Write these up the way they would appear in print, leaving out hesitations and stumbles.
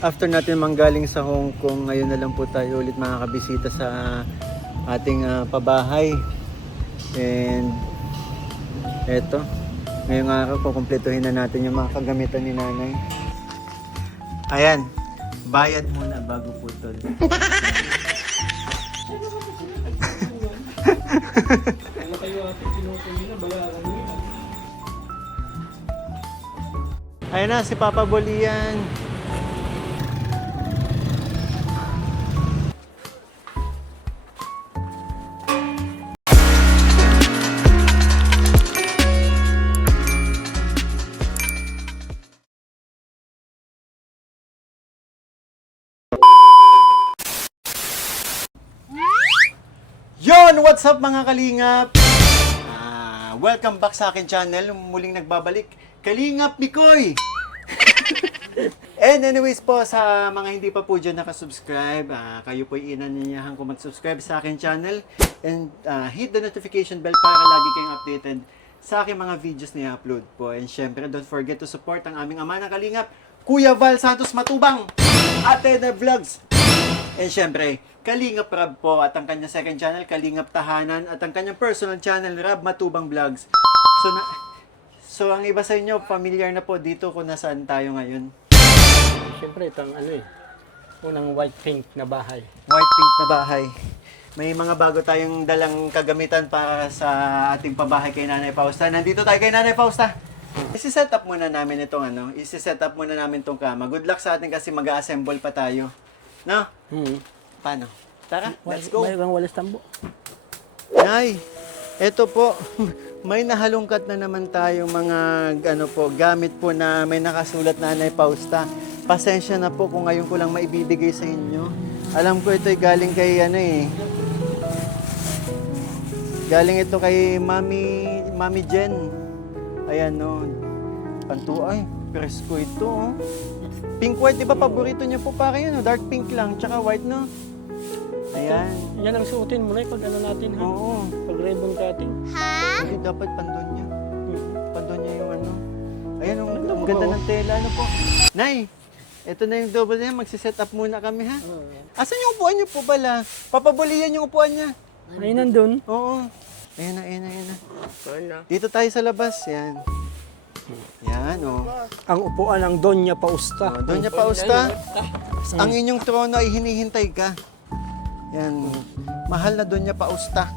After natin manggaling sa Hong Kong, ngayon na lang po tayo ulit makakabisita sa ating pabahay. And eto, ngayong araw kukumpletuhin na natin yung mga kagamitan ni nanay. Ayan, bayad muna bago putol. Ayan na, si Papa Bolian. Yon! What's up mga kalingap? Welcome back sa akin channel. Muling nagbabalik, Kalingap Mikoy! And anyways po, sa mga hindi pa po dyan nakasubscribe, kayo po inanyayahan ko mag-subscribe sa akin channel and hit the notification bell para lagi kayong updated sa aking mga videos na i-upload po. And syempre, don't forget to support ang aming ama ng Kalingap, Kuya Val Santos Matubang, Ate na Vlogs. And syempre, Kalingap Rab po at ang kanyang second channel, Kalingap Tahanan, at ang kanyang personal channel, Rab Matubang Vlogs. So ang iba sa inyo, familiar na po dito kung nasaan tayo ngayon. Siyempre, itong unang white pink na bahay. White pink na bahay. May mga bago tayong dalang kagamitan para sa ating pabahay kay Nanay Fausta. Nandito tayo kay Nanay Fausta. Isi-set up muna namin itong isi-set up muna namin itong kama. Good luck sa atin kasi mag-assemble pa tayo. No? Paano? Tara, let's go. May walis tambo. Nay, eto po, may nahalungkat na naman tayo mga gamit po na may nakasulat na Nanay Fausta. Pasensya na po kung ngayon ko lang maibibigay sa inyo. Alam ko ito ay galing kay galing ito kay Mami Jen. Ayan ay, presko ito Pink white, di ba paborito niyo po pa kayo, dark pink lang, tsaka white, no? Ayan. Yan ang suotin mo na pag natin, ha? Oo. Pag ribbon cutting. Hindi dapat pandon niya. Pandon niya yung Ayan, ang ganda ng tela, po. Nay, ito na yung double niya. Magsiset up muna kami, ha? Asan yung upuan niyo po bala? Papabulian yung upuan niya. Ay, nandun. Oo. Ayan na. Dito tayo sa labas, yan. Yan, Ang upuan ng Doña Fausta. Doña Fausta, ang inyong trono ay hinihintay ka. Yan. Mahal na Doña Fausta.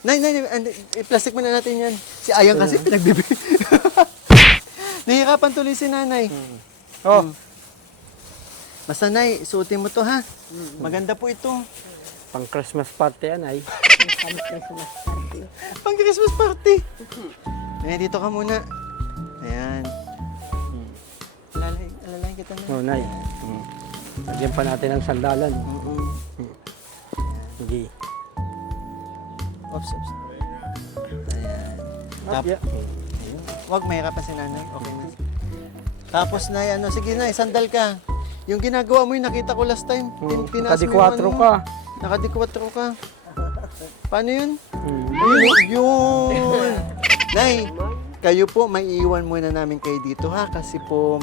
Nay, i-plastic muna natin yan. Si Ayang kasi pinagbibigay. Nahihirapan tuloy si nanay. Basta nay, suotin mo to ha. Maganda po ito. Pang Christmas party yan ay. Pang Christmas party. Dito ka muna. Ayan. Alalayan kita na. Nay. Lagyan pa natin ang sandalan. Sige. Oops. Ayan. Wag mahirapan si nanay. Okay na. Tapos na sige na, sandal ka. Yung ginagawa mo yung nakita ko last time. Nakadikwatro ka. Nakadikwatro ka. Paano yun? Yun. Nay, kayo po, may iiwan muna namin kayo dito ha. Kasi po,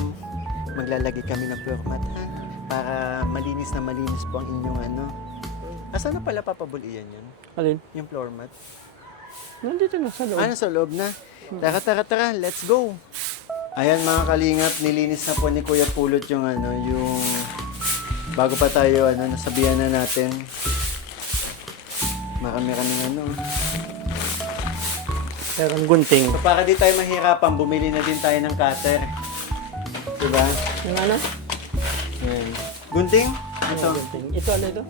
maglalagay kami ng floor mat ha. Para malinis po ang inyong Asan na pala papabulian yun? Alin? Yung floor mat. Nandito na sa loob. Nasa loob na. Tara, let's go. Ayan mga kalingap, nilinis na po ni Kuya Pulot yung yung bago pa tayo nasabihan na natin. Marami-raming Pero ang gunting. So para di tayo mahirapan, bumili na din tayo ng cutter. Diba? Yung Ayan. Gunting? Ito. Gunting. Ito ito?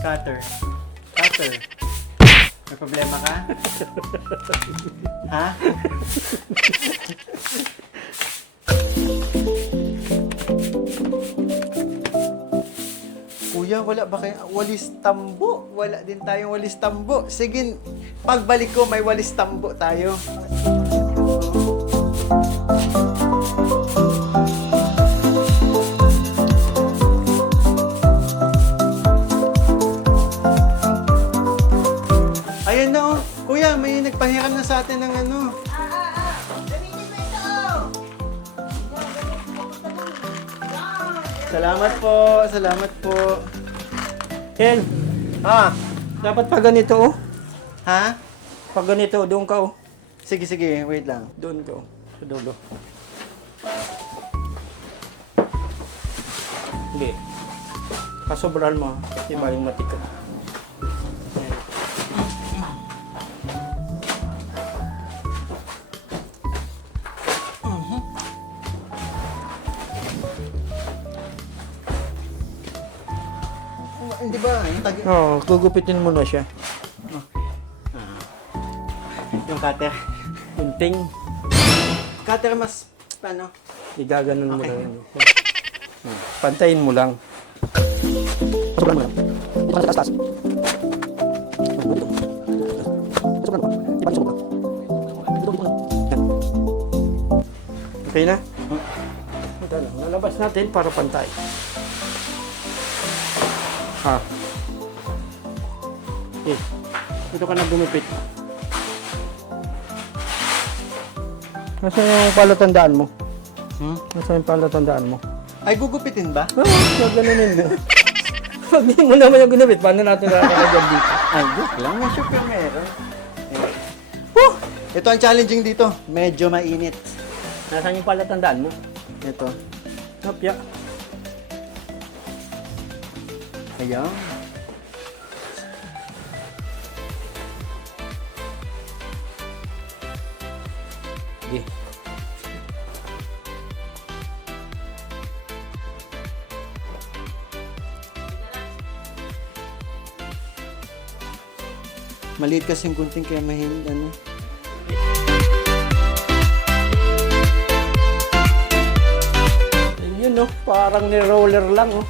Cutter. May problema ka? Ha? Kuya, wala ba kayo walis tambo? Wala din tayong walis tambo. Sige, pagbalik ko may walis tambo tayo. Ayan na Kuya, may nagpahiram na sa atin ng Gamitin mo ito Salamat po. Salamat po. Ken, Ah, dapat pag ganito oh. ha? Pag ganito, doon ka oh. Sige, sige. Wait lang. Doon ka oh. Sa dulo. Hindi. Kasobrahan mo. Diba yung matika. Hindi ba? Yung tag... Oo, gugupitin mo na siya. Yung cutter. Kunting. Cutter mas... Paano? Igaganon mo Okay. lang. Pantayin mo lang. Sobrahan mo lang. Ito ka sa taas-taas. Sobrahan mo. Iba yung sobrang. Yan. Okay na? Ito na. Nalabas natin para pantay. Ha. Eh. Ito ka na gumupit. Nasaan yung palatandaan mo? Nasaan yung palatandaan mo? Ay, gugupitin ba? Gaganunin mo. Pag di mo naman yung ginamit, paano natin nakakagad dito? Ay, joke lang. May super meron. Woo! Ito ang challenging dito. Medyo mainit. Nasaan yung palatandaan mo? Ito. Napya. Ayan. Sige. Maliit kasing gunting kaya mahilig ano. Yun no, parang ni-roller lang oh.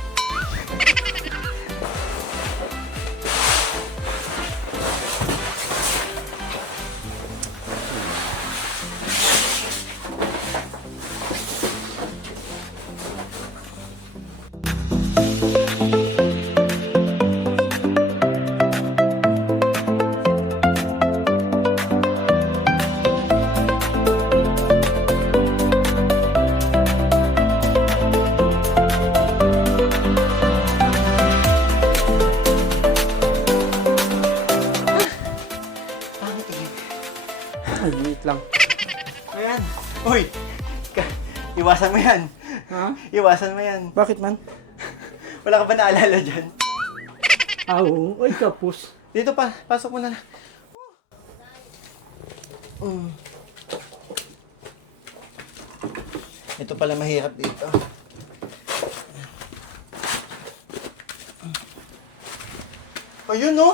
Ang init. Ay, liit lang. Ayan. Uy! Iwasan mo yan. Ha? Iwasan mo yan. Bakit man? Wala ka ba naalala dyan? Ah, oo. Ay, kapus. Dito pa. Pasok mo na lang. Ito pala mahirap dito. Ayun no?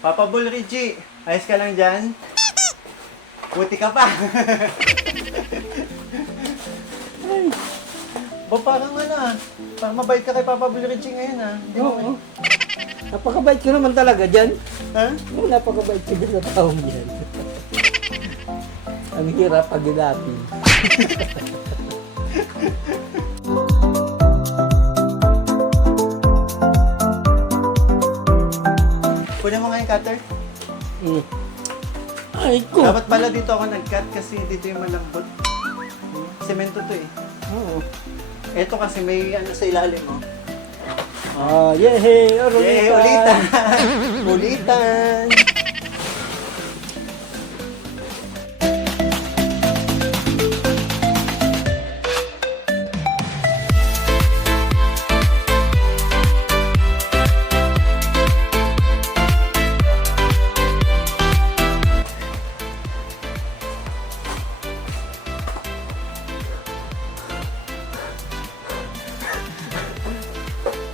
Papa Bull Richie, ayos ka lang dyan? Buti ka pa. Ay, ba parang ano ah. Parang mabait ka kay Papa Bull Richie ngayon ah. Hindi mo Oo. Napakabait ko naman talaga dyan. Ha? Oo, napakabait ko dyan sa taong yan. Ang hirap pagilapin. Kunin mo nga yung cutter. Mm. Ay ko. Dapat pala dito ako nag-cut kasi dito yung malambot. Semento to eh. Oo. Ito kasi may ano sa ilalim oh. Ah, yehey! Yay, ulitan! Ulitan!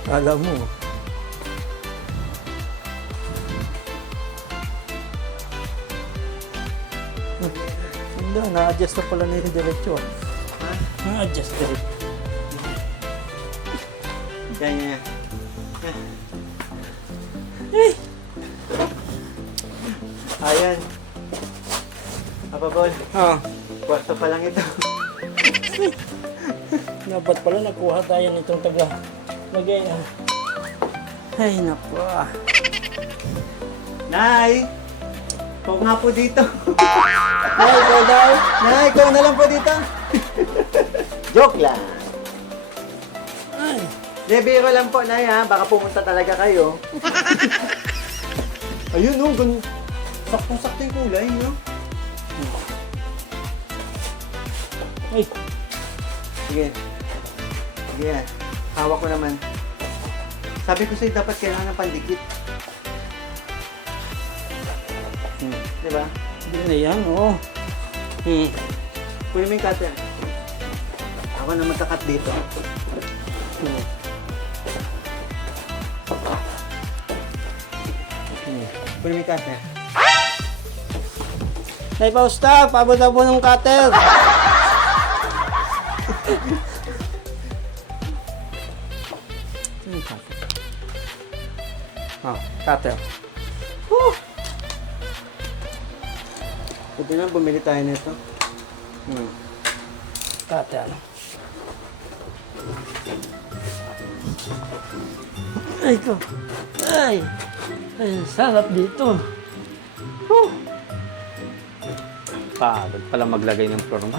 Alam mo. Hindi, na-adjust na pala na yung diretso. Ha? Na-adjust na rin. Yan, yan. Ayan. Papa Bol, Ah, kwarto pa lang ito. dapat pala nakuha tayo nitong taga. Lagay, Ay, naku. Nay! Ikaw nga po dito. Ay, ikaw daw. Nay, ikaw na lang po dito. Joke lang. Ay. De, biro lang po, Nay, ha? Baka pumunta talaga kayo. Ayun, no? Saktong-sakto yung kulay, no? Ay, Sige. Sige, hawak ko naman. Sabi ko sa'yo, dapat kailangan ng pandikit. Diba? hindi na yan, oh. Kunin mo yung cutter. Ako na magkakat dito. Kunin mo yung cutter. Nay Fausta, paabot na po ng cutter. Oh, cutter. Pwede na, bumili tayo nito. Cutter. Ay, ko. Ay, sarap dito. Pagod pala maglagay ng forma.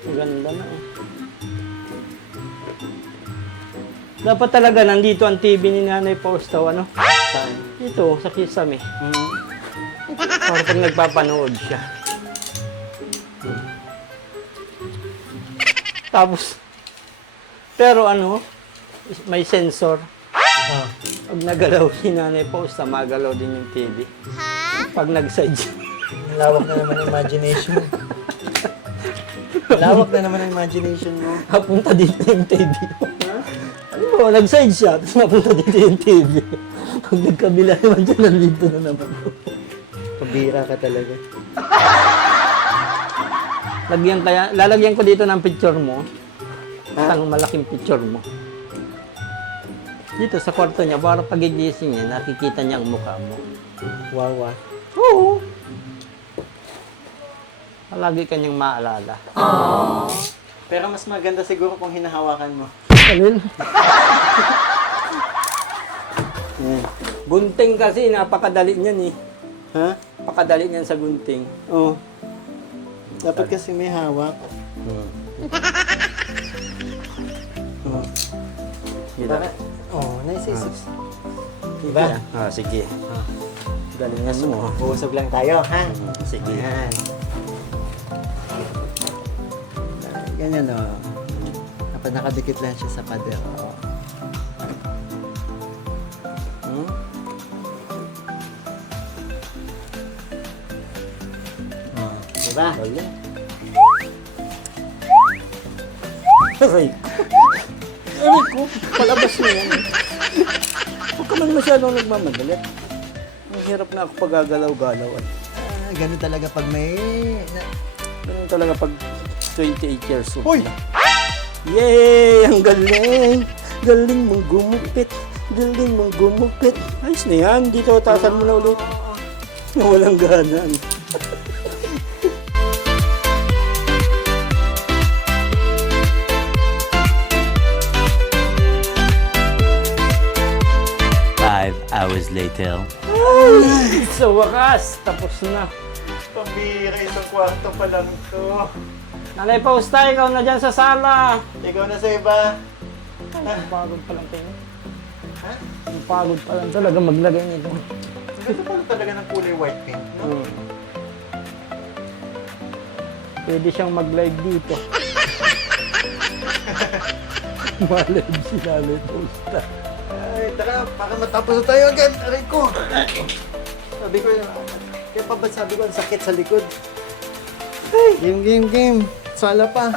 Ang ganda na eh. Dapat talaga nandito ang TV ni Nanay Fausta, ano? Saan? Dito, sa Kisame. Para pag nagpapanood siya. Tapos, pero ano, may sensor. Pag nagalaw si Nanay Fausta, magalaw din yung TV. Pag nag-side siya. Lawak na naman ang imagination. Lawak na naman ang imagination mo. Napunta dito yung TV. Ano mo, nag-side siya, tapos napunta dito yung TV. Pag nagkabila naman siya, nandito na naman. Pabira ka talaga. Lalagyan ko dito ng picture mo. Isang malaking picture mo. Dito sa kwarto niya, para pagigising niya, nakikita niya ang mukha mo. Wawa. Oo. Palagi kanyang maalala. Pero mas maganda siguro kung hinahawakan mo. Alin? Gunting kasi, napakadali niyan eh. Ha? Napakadali niyan sa gunting. Oo. Dapat kasi may hawak. Dito. Oo, nice. Diba? Sige. Galingan mo. Uusog lang tayo, ha? Sige. Yan. Ganyan, o. Dapat nakadikit lang siya sa pader. O. Diba? Galing. Aray ko. Aray ko. Palabas mo yan. Huwag ka man masyadong nagmamadalit. Ang hirap na ako pagagalaw-galaw. Ganun talaga pag may... Ganun talaga pag 28 years old. Hoy! na. Yay! Ang galing! Galing mong gumupit. Galing mong gumupit. Ayos na yan. Dito, tasan mo na ulit. Walang gana. 5 hours later. Ay, sa wakas, tapos na. Pambira, isang kwarto pa lang to. Nanay Fausta, ikaw na dyan sa sala. Ikaw na sa iba. Ang pagod pa lang tayo. Ha? Ang pagod pa lang talaga maglagay nito. Ganda pala talaga ng kulay white paint, no? Pwede siyang mag-live dito. Ma-live si Nanay Fausta. Ay, tara, para matapos na tayo agad. Aray ko. Sabi ko, kaya pa ba't sabi ko, ang sakit sa likod. Ay, game. Sala pa.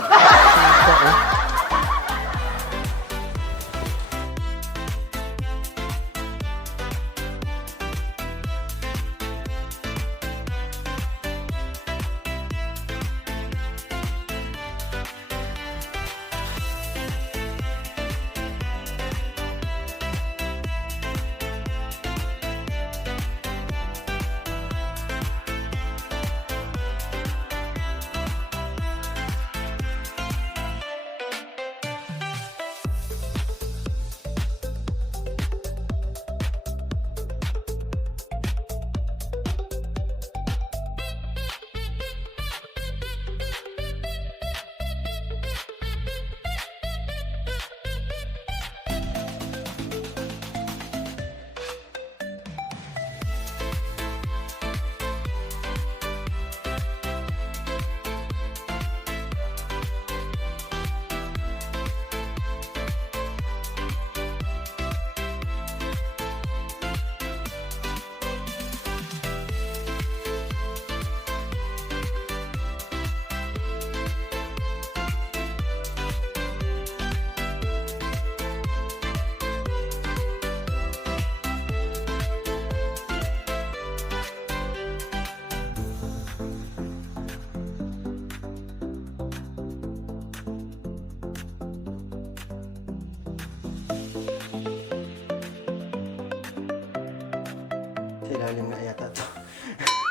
Sa ilalim nga yata to.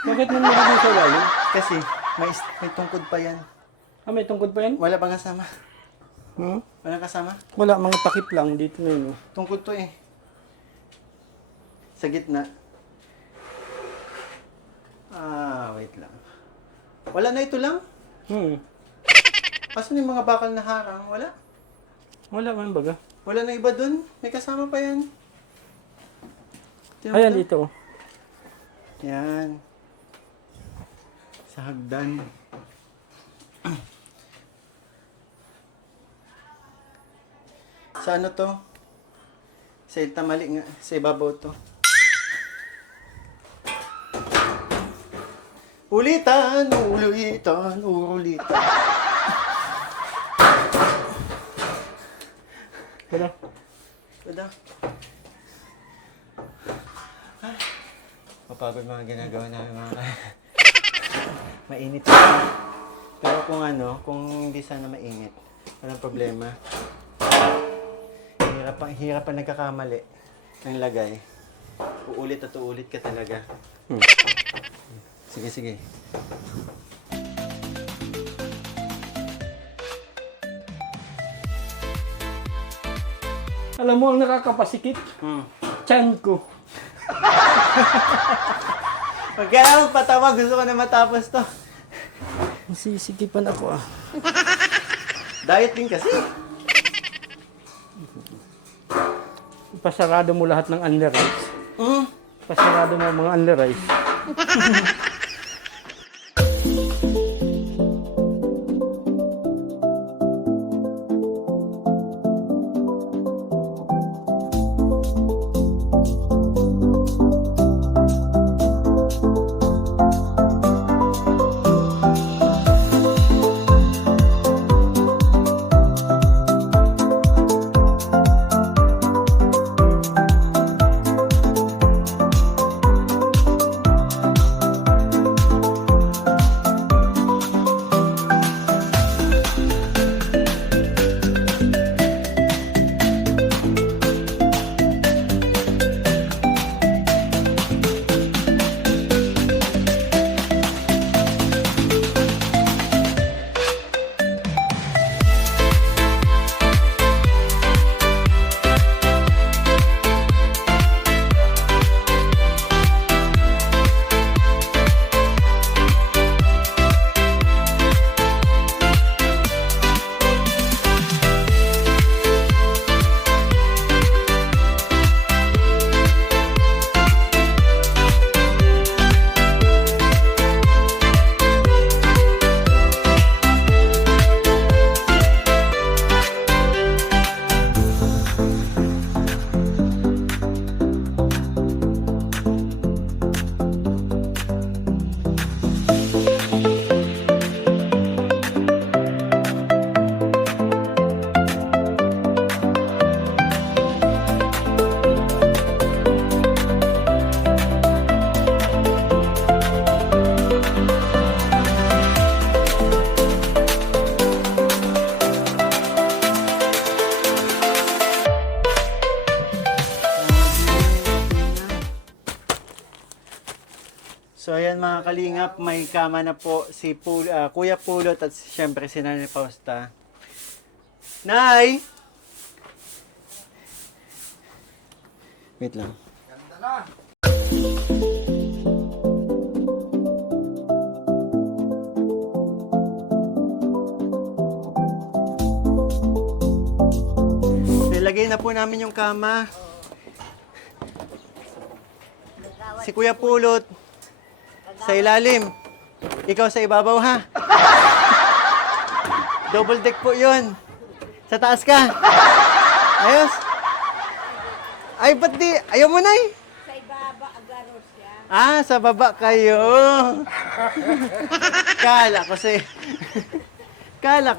Bakit mo nilagay sa ilalim? Kasi may tungkod pa yan. Ah, may tungkod pa yan? Wala bang kasama? Hmm? Wala kasama? Wala, mga takip lang. Dito na yun. Oh. Tungkod to eh. Sa gitna. Wait lang. Wala na ito lang? Asan yung mga bakal na harang? Wala? Wala man baga. Wala na iba dun? May kasama pa yan. Tingnan mo Ayan to. dito. Oh. Yan. Sa hagdan. Sa ano to? Sa tamali nga. Sa ibabaw to. Ulitan, ulitan, ulitan. Wala. Wala. Mapagod mga ginagawa namin mga mainit. Pero kung hindi sana mainit, walang problema. Hirap pa nagkakamali ng lagay. Uulit at uulit ka talaga. Sige, sige. Alam mo ang nakakapasikip? Tiyan ko. Huwag ka lang patawa. Gusto ko na matapos to. Masisikipan ako ah. Diet din kasi. Pasarado mo lahat ng under rice. Pasarado mo ang mga under rice. So ayan mga kalingap, may kama na po si Kuya Pulot at syempre si Nanay Fausta. Nay! Wait lang. Nilagay na po namin yung kama. Si Kuya Pulot sa ilalim. Ikaw sa ibabaw ha. Double deck po yun. Sa taas ka. Ayos. Ay, ba't di? Ayaw mo, Nay? Sa ibaba, agaros siya. Ah, sa baba kayo. Kala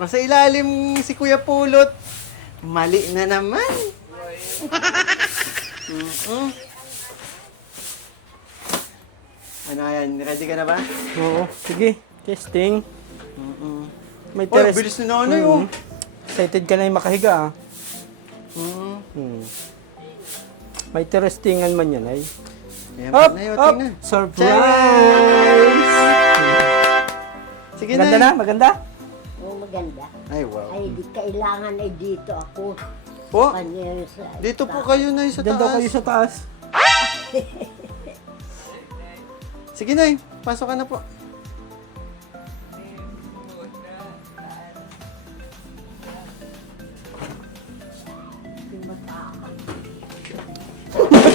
ko sa ilalim si Kuya Pulot. Mali na naman. Ano yan? Ready ka na ba? Oo. Sige. Testing. May Oy, teres. bilis na nanay oh. Excited ka na yung makahiga ah. Mm. May interestingan man yan ay. Ayan, Hop! Nay, o, Hop! tingnan. Surprise! Sige, Maganda Nay. na? Maganda? Oo, maganda. Ay, wow. Ay, di kailangan ay dito ako. Po, Kanya sa dito po kayo, Nay, sa Diyan daw taas. kayo sa taas. Sige, Nay. Pasok ka na po.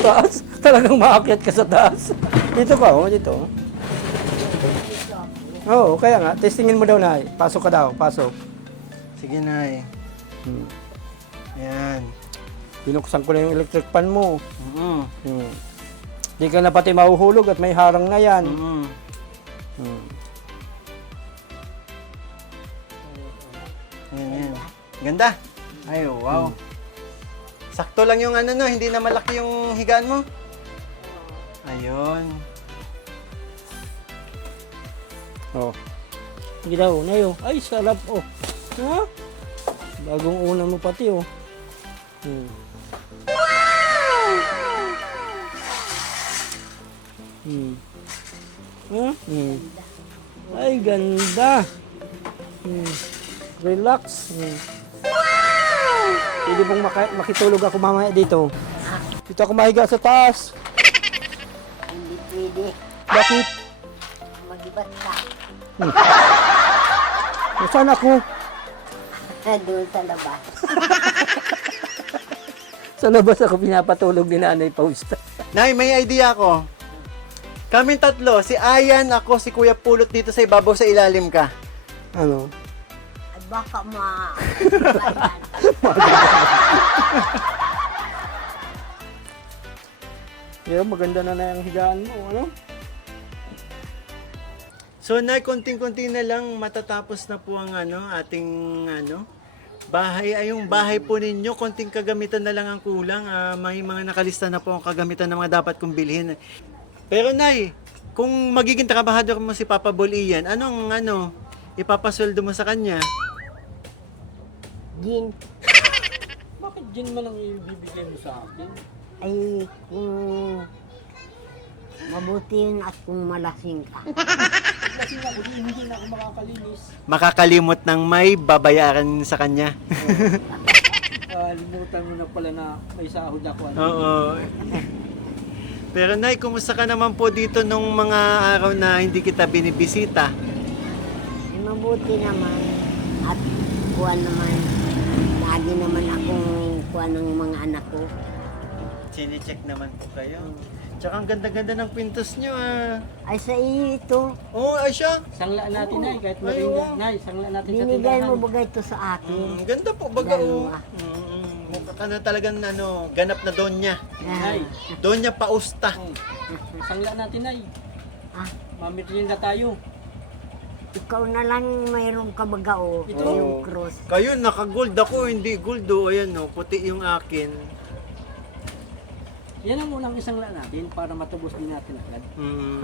Taas? Talagang maakyat ka sa taas. Dito ka, oh. Dito, oh. Oo, kaya nga. Testingin mo daw na. Pasok ka daw. Pasok. Sige, Nay. Hmm. Ayan. Binuksan ko na yung electric fan mo. Mm. Hmm. Di ka na pati mahuhulog at may harang na yan. Mm. Hmm. Ayan, ayan. Ganda. Ay, wow. Sakto lang yung ano, no? Hindi na malaki yung higaan mo. Ayun. Oh. Sige daw, Nay, oh. Ay, sarap, oh. Ha? Bagong una mo pati, oh. Hmm. Hmm. Huh? Hmm. Ay, ganda. Hmm. Relax. Hmm. Pwede pong makitulog ako mamaya dito. Dito ako mahiga sa taas. hindi pwede. Bakit? Mag-ibat ka. Saan ako? Doon sa labas. Sa labas ako pinapatulog ni Nanay Pausta. Nay, may idea ako. Kaming tatlo, si Ayan, ako, si Kuya Pulot dito sa ibabaw sa ilalim ka. Ano? Ay, baka Pero maganda na yung higaan mo, ano? So, Nay, konting-konti na lang matatapos na po ang ating bahay. Ay, yung bahay po ninyo, konting kagamitan na lang ang kulang. May mga nakalista na po ang kagamitan na mga dapat kong bilhin. Pero Nay, kung magiging trabahador mo si Papa Bolian, anong ipapasweldo mo sa kanya? Gin. Bakit dyan man ang ibibigay mo sa akin? Ay, kung mabuti yun at kung malasing ka. Kasi ako, hindi na ako makakalinis. Makakalimot ng may babayaran sa kanya. Limutan mo na pala na may sahod ako. Ano? Oo. Pero Nay, kumusta ka naman po dito nung mga araw na hindi kita binibisita? Ay, mabuti naman. At kuha naman. Lagi naman akong kuha ng mga anak ko. Sine-check naman po kayo. Tsaka ang ganda-ganda ng pintos nyo Ay, sa iyo ito. Oo, ay siya. Sanglaan natin, Nay. Kahit Ay, marinda. oo. Nay, sanglaan natin sa Binigay tindahan. mo ba ito sa akin? Ganda po, baga Dalawa. Mukha ka na talagang ganap na donya. Nay, Donya Pausta. sanglaan natin, Nay. Ah, Mamirinda tayo. ikaw na lang mayroong kabagao. Ito? Yung cross. Kayo, naka-gold ako, hindi gold o. Ayan puti yung akin. Yan ang unang isanglaan natin para matubos din natin agad. Mm.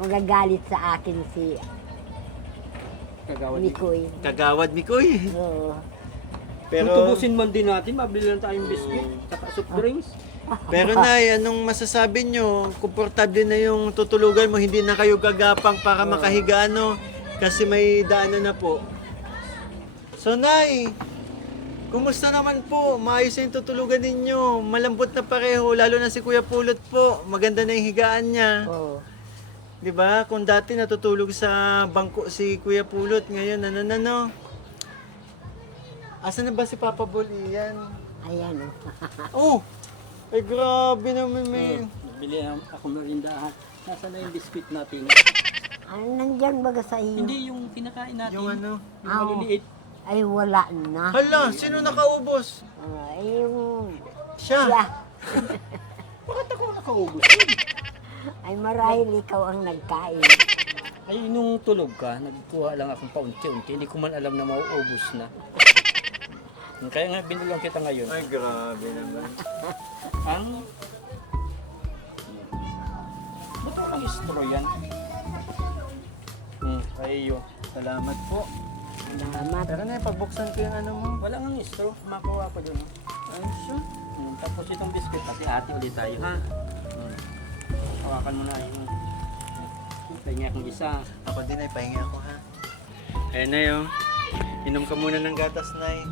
Magagalit sa akin si Kagawad. Mikoy. Kagawad, Mikoy. Oo. Kung Pero, tubusin man din natin, mabili lang tayong biscuit, saka soft drinks. pero Nay, anong masasabi nyo? Komportable na yung tutulugan mo, hindi na kayo gagapang para makahiga, kasi may daanan na po. So, Nay, kumusta naman po? Maayos na yung tutulugan ninyo. Malambot na pareho, lalo na si Kuya Pulot po. Maganda na yung higaan niya. Oo. 'Di ba? Kung dati natutulog sa bangko si Kuya Pulot, ngayon Asan na ba si Papa Bol iyan? Ayan Oh! o. Ay grabe naman may... Bili ako merindahan. Nasaan na yung biscuit natin? Ano nandyan baga sa iyo? Hindi yung kinakain natin. Yung Yung Ah, maliliit. Ay wala na. Hala, sino nakaubos? Ay yung... Siya. Siya. Bakit ako nakaubos yun? Ay marahil ikaw ang nagkain. Ay, nung tulog ka, nagkuha lang akong paunti-unti. Hindi ko man alam na mauubos na. Kaya nga binulang kita ngayon. Ay grabe naman. Ang... Ba't walang straw yan? Ayo. Salamat po. Salamat. Pero na, pagbuksan ko yung mo. Wala nga straw. Makuha ko dun. Ayos yun. Tapos itong biscuit, pati ate ulit tayo, ha? Hawakan mo na yung pahinga kong isa. Ako din ay pahinga ako ha. Ayun na yun. Inom ka muna ng gatas, Nay.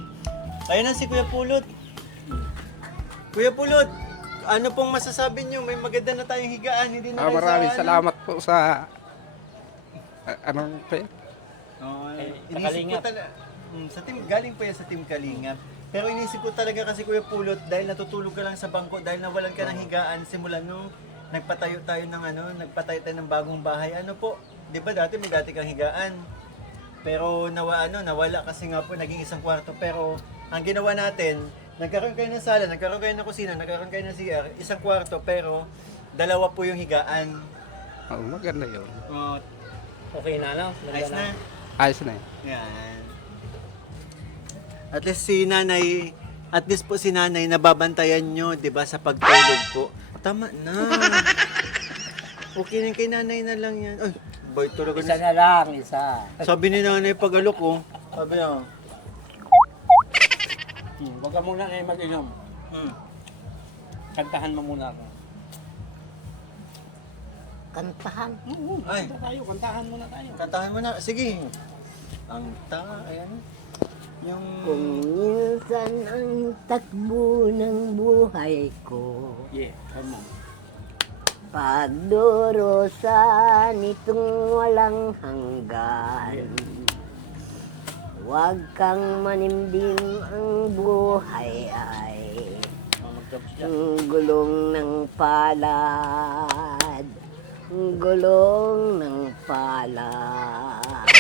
Ayun na si Kuya Pulot. Kuya Pulot, ano pong masasabi niyo? May maganda na tayong higaan. Hindi na kayo Maraming sa, salamat po sa anong pa yun? Oh, Sa inisip ko Kalingap. talaga. Sa team, galing pa yan sa Team Kalingap. Pero inisip ko talaga kasi Kuya Pulot, dahil natutulog ka lang sa bangko, dahil nawalan ka ng higaan, simula nung nagpatayo tayo ng nagpatayo tayo ng bagong bahay. Ano po? 'Di ba dati may dati kang higaan? Pero nawala kasi nga po naging isang kwarto. Pero ang ginawa natin, nagkaroon kayo ng sala, nagkaroon kayo ng kusina, nagkaroon kayo ng CR, isang kwarto pero dalawa po yung higaan. Oh, maganda yun. Oh, Okay na, no? nice na. Ayos na yun. Yan. At least po si nanay nababantayan nyo, 'di ba, sa pagtulog po. Tama na. Okay na kay nanay na lang yan. Ay, boy, tulog Isa na. na lang, isa. Sabi ni nanay pag alok ko. Sabi niya. Huwag ka muna ngayon mag-inom. Kantahan mo muna ako. Kantahan. Ay, Kantahan muna tayo. kantahan mo na. Sige. Ang ayan. Yung Kung minsan ang takbo ng buhay ko, Yeah, come on. pagdurusa nitong walang hanggan. Huwag kang manimdim, ang buhay ay ang gulong ng palad, ang gulong ng palad.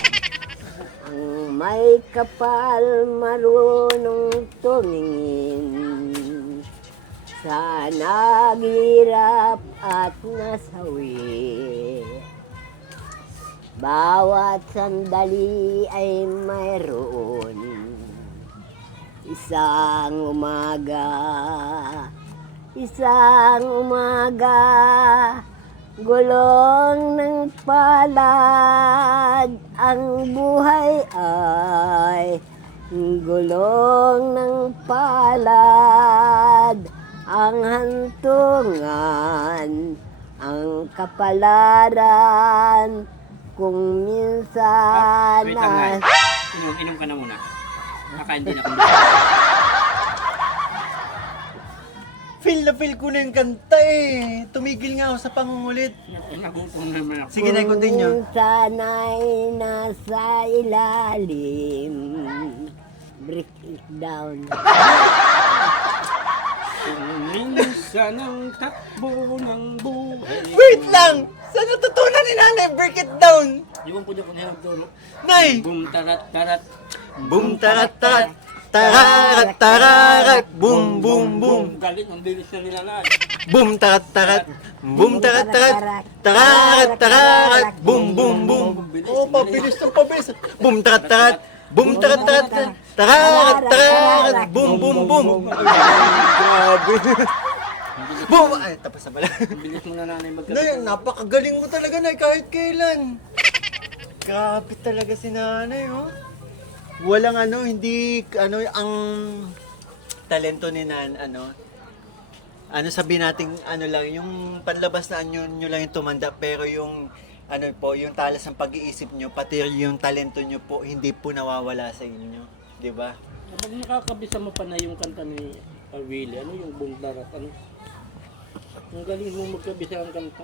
Ang may kapal marunong tumingin sa naghirap at nasawi. Bawat sandali ay mayroon isang umaga, gulong ng palad, ang buhay ay gulong ng palad, ang hantungan, ang kapalaran, kung minsan Wait lang, inom ka na muna. Nakain din ako. feel ko na yung kanta eh. Tumigil nga ako sa pangungulit. Nagutom naman ako. Sige na, continue. Kung sana'y nasa ilalim, break it down. Minsan ang takbo ng buhay. Wait lang! Saan natutunan ni nanay? Break it down! Yung po niya kung nilagturo. Nay! Boom, tarat, tarat. Boom, tarat, tarat, tararat, tararat, boom, boom, boom. Galing, ang bilis na nilalay. Boom, tarat, tarat, boom, tarat, tarat, tararat, tararat, boom, boom, boom. Oh, pabilis ng pabilis. Boom, tarat, tarat, boom, tarat, tarat, tararat, tararat, boom, boom, boom. Grabe. Boom! Ay, tapos na pala. Ang bilis mo na nanay magkabit. Nay, napakagaling mo talaga, Nay, kahit kailan. Grabe talaga si nanay, oh. Walang hindi, ang talento ni sabi natin, lang, yung panlabas na nyo lang yung tumanda, pero yung, yung talas ng pag-iisip nyo, pati yung talento nyo po, hindi po nawawala sa inyo. Di ba? Kapag nakakabisa mo pa na yung kanta ni Willie, ano yung boom, tarat, ano? Ang galing mo magkabisa ang kanta.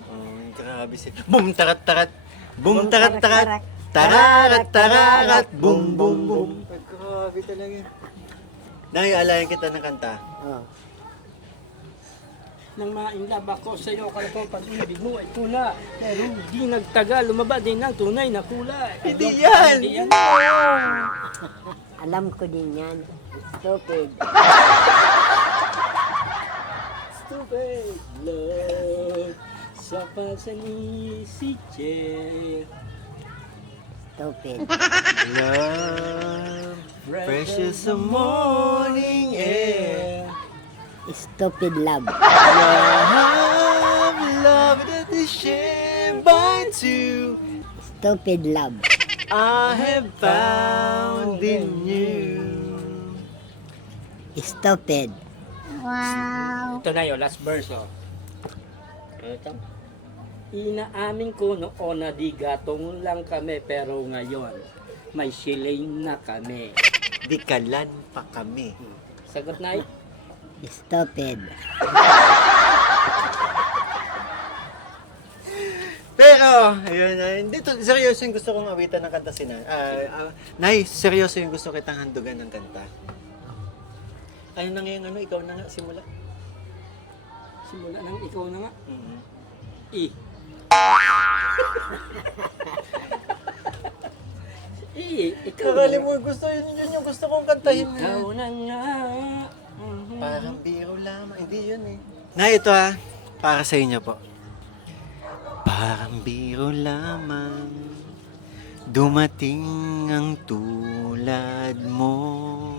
Grabe si... Boom, tarat, tarat. Boom, tarat, tarat. Tararat, tararat. Boom, boom, boom. Grabe talaga. Naialayan kita ng kanta. Oh. Nang mainlab ako sa iyo, kalapang pag-ibig mo ay tula. Pero di nagtagal, lumabas din ang tunay na kulay. Hindi yan! Hindi yan. Alam ko din yan. Stupid. Stupid love sa pasani si Che. Stupid. Love, precious the morning air. Stupid love. Love that is shared by two. Stupid love. I have found in you. Stupid. Wow. Ito na yung last verse, oh. Ito. Inaamin ko noon na di gatong lang kami, pero ngayon, may siling na kami. Di kalan pa kami. Sagot na Stupid. Pero, ayun, dito, seryoso yung gusto kong awitan ng kanta si Nay. Nay, seryoso yung gusto kitang handugan ng kanta. Ano na ngayon, ikaw na nga, simula. Simula nang ikaw na nga. Mhm. Ikaw Kakali na mo, gusto, yun yung gusto kong kantahin. Ikaw na nga. Parang biro lamang. Hindi yun eh. Nay, ito para sa inyo po. Parang biro lamang dumating ang tulad mo.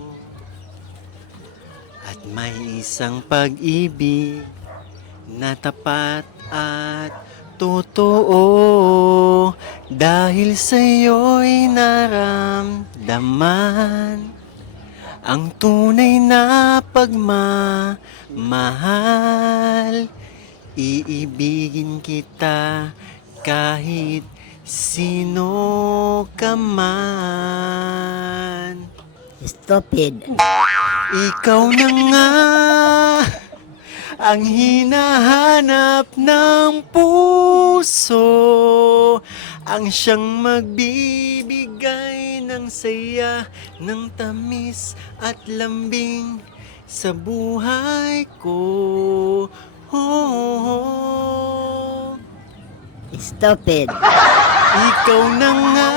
At may isang pag-ibig na tapat at totoo. Dahil sa'yo'y naramdaman ang tunay na pagmamahal. Iibigin kita kahit sino ka man. Stupid. Ikaw na nga ang hinahanap ng puso, ang siyang magbibigay ng saya, ng tamis at lambing sa buhay ko. Stupid. Ikaw na nga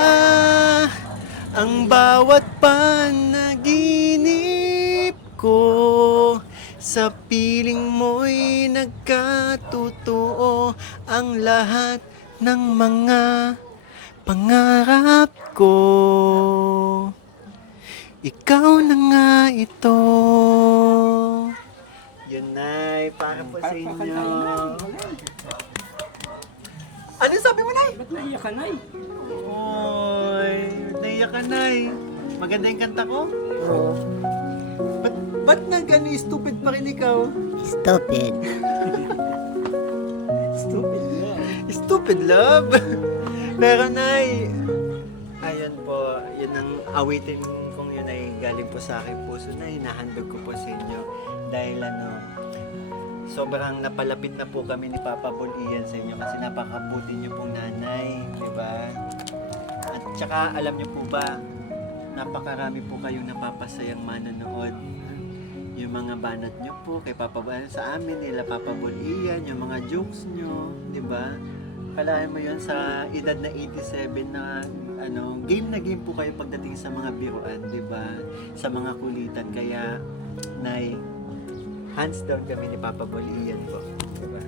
ang bawat panaginip ko. Sa piling mo'y nagkatotoo ang lahat ng mga pangarap ko. Ikaw na nga ito. Yun na, para po sa inyo. Ano sabi mo, Nay? Ba't naiyak ka, Nay? Oy, naiyak ka, Nay. Maganda yung kanta ko? Oo. Ba't na gano'y stupid pa rin ikaw? Stupid. Stupid nga. Stupid love? Pero, Nay, ayun po, yun ang awitin kong yun ay galing po sa aking puso na hinahandog ko po sa inyo. Dahil sobrang napalapit na po kami ni Papa Bol Ian sa inyo kasi napakabuti niyo pong nanay, di ba? At saka alam niyo po ba, napakarami po kayong napapasayang manonood. Yung mga banat niyo po kay Papa Bol, sa amin nila Papa Bol Ian, yung mga jokes niyo, di ba? Kalahin mo yun sa edad na 87 na game na game po kayo pagdating sa mga biruan, di ba? Sa mga kulitan. Kaya, Nay, hands down kami ni Papa Bol Ian po. Diba?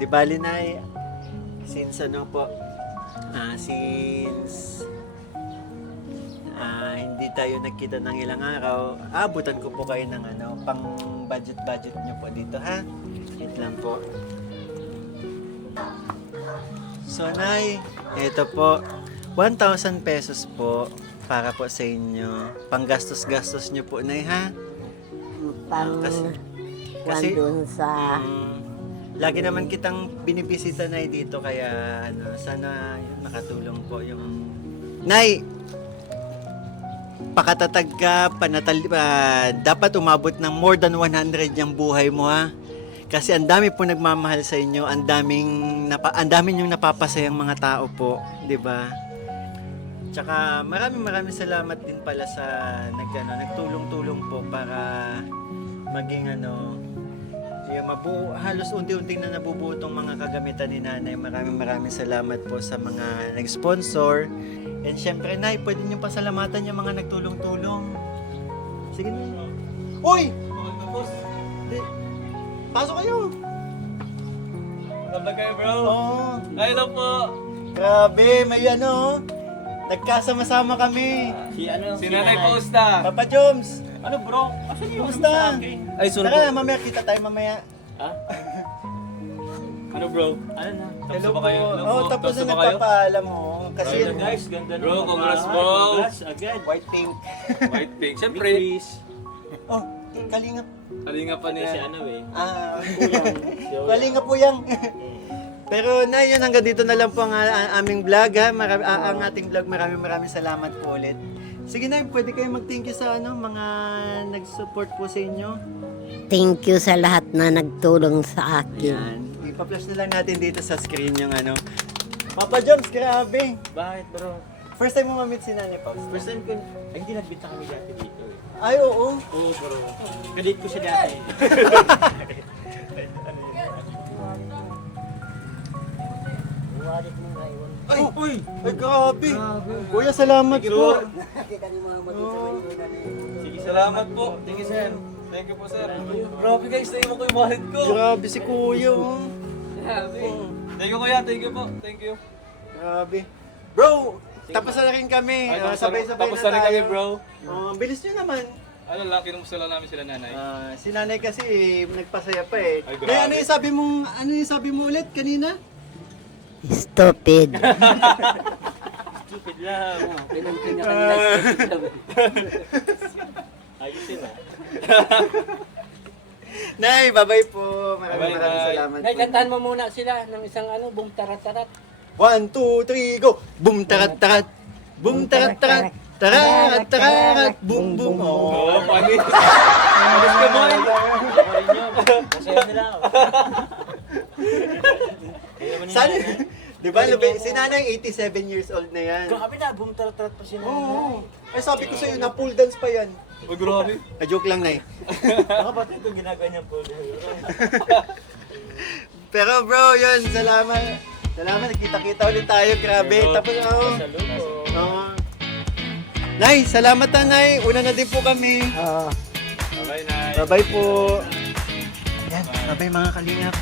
Di bali, Nay, since hindi tayo nagkita ng ilang araw, abutan ko po kayo ng pang budget nyo po dito, ha? Wait lang po. So, Nay, ito po, 1,000 pesos po para po sa inyo. Panggastos-gastos nyo po, Nay, ha? Pang kasi dun sa lagi naman kitang binibisita, Nay, dito. Kaya, sana makatulong po yung... Nay! Pakatatag ka, dapat umabot ng more than 100 yung buhay mo, ha? Kasi ang dami po nagmamahal sa inyo, ang daming yung napapasayang mga tao po, 'di ba? Tsaka maraming salamat din pala sa nagtulong-tulong po para maging yung halos unti-unting na nabubuo tong mga kagamitan ni Nanay. Maraming salamat po sa mga nag-sponsor. And syempre, Nay, pwede niyo pasalamatan yung mga nagtulong-tulong. Sige na. Uy! Pasok kayo! Kapag kayo, bro. Oo. Hello po. Grabe, may nagkasama-sama kami. Si Nanay Posta. Papa Joms, Ano, bro? Asan yung kumusta? Ay, sorry Tara, po. mamaya kita tayo mamaya. Ha? Ano, bro? Ano na? Tapos na ba kayo? Hello Oo, po. tapos na ba kayo? nagpapaalam mo. Kasi Ayun, yun, guys, ganda Bro, congrats, bro. Congrats agad. white pink. White pink. Siyempre, Oh, kalingap. Kalinga pa niya. Kasi ano eh. Kalingap po yan. Pero na yun, hanggang dito na lang po ang aming vlog ha. Ang ating vlog, maraming salamat po ulit. Sige na, pwede kayo mag-thank you sa mga nag-support po sa inyo. Thank you sa lahat na nagtulong sa akin. Yan. Ipa-flash na lang natin dito sa screen yung Papa Joms, grabe. Bakit bro? First time mo ma-meet si Nanay Pops. First time ko, ay hindi nagbita kami dati dito eh. Ay, oo. Oo bro. Kadate ko siya dati. Ay, uy! Ay, grabe. Kuya, salamat po. Sige, salamat po. Thank you sir. Thank you po sir. Grabe guys, tayo mo ko yung wallet ko. Grabe si Kuya. Oh. Thank you kuya, thank you po. Thank you. Grabe. Bro, tapos na rin kami. Ay, Sabay-sabay tapos na na rin tayo. kami bro. Bilis nyo naman. Ano lang, kinumusta lang namin sila nanay. Si Nanay kasi nagpasaya pa eh. Ay, grabe. Kaya ano yung sabi mo ulit kanina? Stupid. Stupid lang. Pinantin niya kanina. Ayusin ah. Nay, bye-bye po. Bye-bye, Maraming Nay. salamat Nay, po. kantahan mo muna sila ng isang boom tarat-tarat. 1, 2, 3, go! Boom, tarat, tarat! Boom, tarat, tarat! Tarat, tarat! Boom, boom! Oo, panis. Panis ka boy. Masaya nila ako. Sana, di ba, si Nanay 87 years old na yan. Grabe na, boom tarat-tarat pa sila. Oo. Ay, sabi ko sa'yo, na pool dance pa yan. Uy, grabe. Joke lang, Nay. Nakapatid ko ginaganyan po. Pero bro, yun, salamat. Salamat, nagkita-kita ulit tayo. Grabe. Tapos, Nay, salamat na, Nay. Una na din po kami. Bye-bye, Nay. Bye-bye po. Yan, bye-bye mga kalingap.